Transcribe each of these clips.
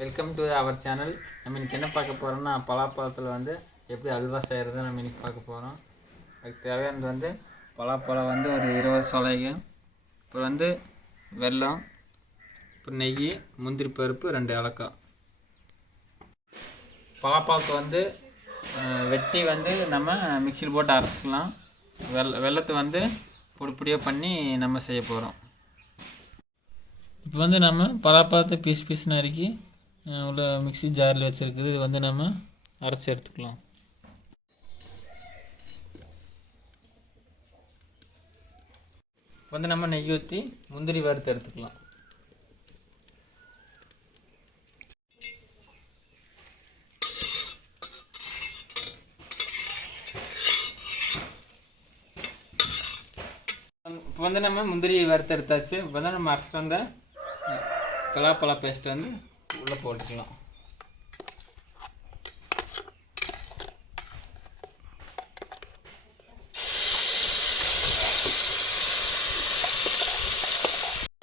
Welcome to our channel. நம்ம இன்றைக்கி என்ன பார்க்க போகிறோம்னா, பலாப்பழத்தில் வந்து எப்படி அல்வா செய்கிறது நம்ம இன்றைக்கி பார்க்க போகிறோம். அதுக்கு தேவையானது வந்து பலாப்பழம் வந்து ஒரு 20 சொலைங்க, அப்புறம் வந்து வெல்லம், அப்புறம் நெய், முந்திரி பருப்பு, 2 ஏலக்காய். பலாப்பழத்தை வந்து வெட்டி வந்து நம்ம மிக்சியில் போட்டு அரைச்சிக்கலாம். வெல்லத்தை வந்து பொடியாக பண்ணி நம்ம செய்ய போகிறோம். இப்போ வந்து நம்ம பலாப்பழத்தை பீஸ் நறுக்கி உள்ள மிக்ஸி ஜாரில் வச்சுருக்குது. இது வந்து நம்ம அரைச்சி எடுத்துக்கலாம். இப்போ வந்து நம்ம நெய் ஊற்றி முந்திரி வறுத்து எடுத்துக்கலாம். இப்போ வந்து நம்ம முந்திரி வறுத்து எடுத்தாச்சு. இப்போ வந்து நம்ம அரைச்சிட்டு வந்த பலாப்பழ பேஸ்ட் வந்து உள்ளே போட்டுக்கலாம்.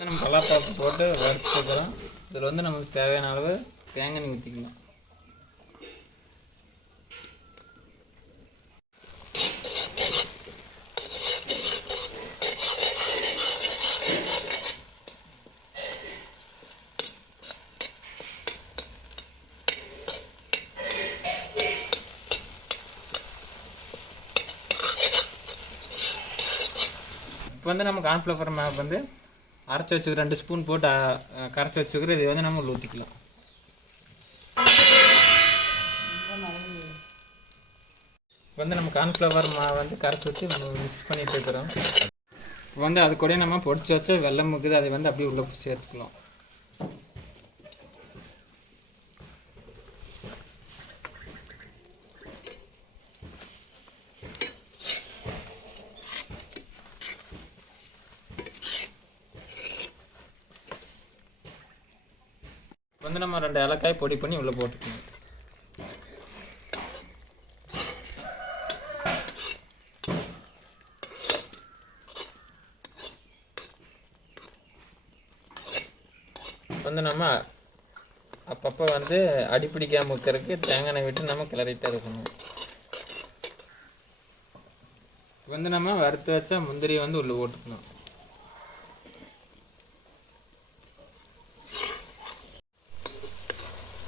நம்ம பலாப்பழத்தை போட்டு வறுத்துக்கிறோம். இதில் வந்து நமக்கு தேவையான அளவு தேங்காய் எண்ணெய் ஊற்றிக்கலாம். இப்போ வந்து நம்ம கார்ன்ஃப்ளவர் மாவு வந்து அரைச்சி வச்சுக்கிற 2 ஸ்பூன் போட்டு கரைச்சி வச்சுக்கிற இது வந்து நம்ம ஊற்றிக்கலாம். இப்போ வந்து நம்ம கார்ன்ஃப்ளவர் மாவு வந்து கரைச்சி வச்சு மிக்ஸ் பண்ணிட்டு இருக்கிறோம். இப்போ வந்து அது கூட நம்ம பொடிச்சு வச்சு வெல்லம் முக்குது, அதை வந்து அப்படியே உள்ளே சேர்த்துக்கலாம். வந்து நம்ம 2 ஏலக்காய் பொடி பண்ணி உள்ளே போட்டுக்கணும். வந்து நம்ம அப்பப்போ வந்து அடிப்பிடிக்காமல் வைக்கிறதுக்கு தேங்காய் எண்ணெய் விட்டு நம்ம கிளறிட்டே இருக்கணும். வந்து நம்ம வறுத்து வச்ச முந்திரியை வந்து உள்ளே போட்டுக்கணும்.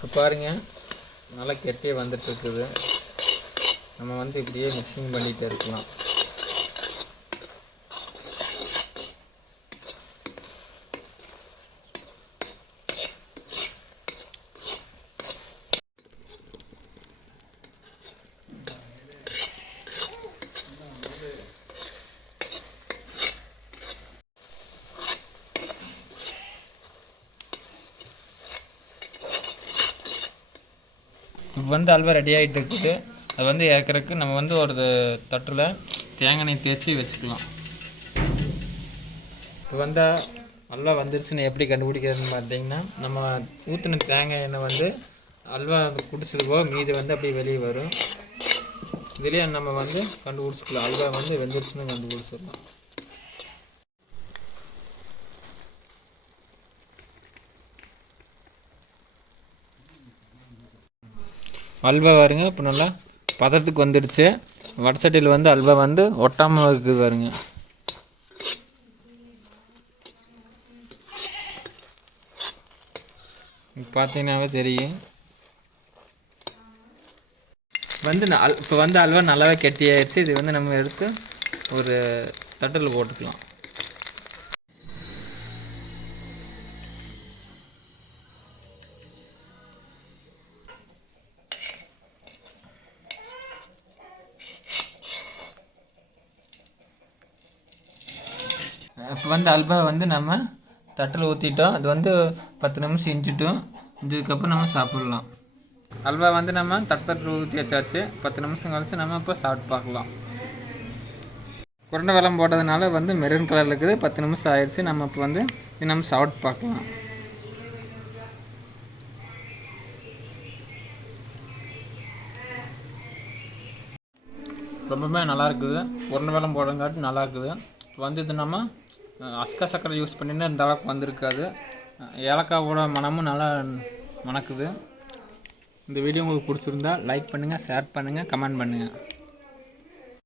இப்போ பாருங்கள், நல்லா கெட்டியாக வந்துட்டுருக்குது. நம்ம வந்து இப்படியே மிக்சிங் பண்ணிகிட்டே இருக்கலாம். இப்போ வந்து அல்வா ரெடி ஆகிட்டு இருக்குது. அது வந்து இறக்குறதுக்கு நம்ம வந்து ஒரு தட்டில் தேங்காய் எண்ணெய் தேய்ச்சி வச்சுக்கலாம். இப்போ வந்து அல்வா வந்துருச்சுன்னு எப்படி கண்டுபிடிக்கிறதுன்னு பார்த்தீங்கன்னா, நம்ம ஊற்றின தேங்காய் எண்ணெய் வந்து அல்வா குடிச்சது போக மீதி வந்து அப்படியே வெளியே வரும். வெளியே நம்ம வந்து கண்டுபிடிச்சிக்கலாம். அல்வா வந்து வெந்துருச்சுன்னு கண்டுபிடிச்சிடலாம். அல்வா பாருங்க, இப்போ நல்லா பதத்துக்கு வந்துடுச்சு. வடச்சட்டியில் வந்து அல்வா வந்து ஒட்டாமல் இருக்குது பாருங்க. பார்த்தீங்கன்னாவே தெரியும். வந்து இப்போ வந்து அல்வா நல்லாவே கெட்டியாயிடுச்சு. இது வந்து நம்ம எடுத்து ஒரு தட்டில் போட்டுக்கலாம். இப்போ வந்து அல்வா வந்து நம்ம தட்டில் ஊற்றிட்டோம். அது வந்து 10 நிமிஷம் இஞ்சிட்டோம். இஞ்சதுக்கப்புறம் நம்ம சாப்பிட்லாம். அல்வா வந்து நம்ம தட்டில் ஊற்றி வச்சாச்சு. 10 நிமிஷம் கழிச்சு நம்ம இப்போ சாப்பிட்டு பார்க்கலாம். உருண்டை வெல்லம் போட்டதுனால வந்து மெரூன் கலரில் இருக்குது. 10 நிமிஷம் ஆயிடுச்சு. நம்ம இப்போ வந்து இது நம்ம சாப்பிட்டு பார்க்கலாம். ரொம்பவே நல்லா இருக்குது. உருண்டை வெல்லம் போடுறங்காட்டி நல்லா இருக்குது. இப்போ வந்து இது நம்ம அஸ்கா சக்கரை யூஸ் பண்ணினா இந்த அளவுக்கு வந்திருக்காது. ஏலக்காவோட மனமும் நல்லா மணக்குது. இந்த வீடியோ உங்களுக்கு பிடிச்சிருந்தா லைக் பண்ணுங்கள், ஷேர் பண்ணுங்கள், கமெண்ட் பண்ணுங்கள்.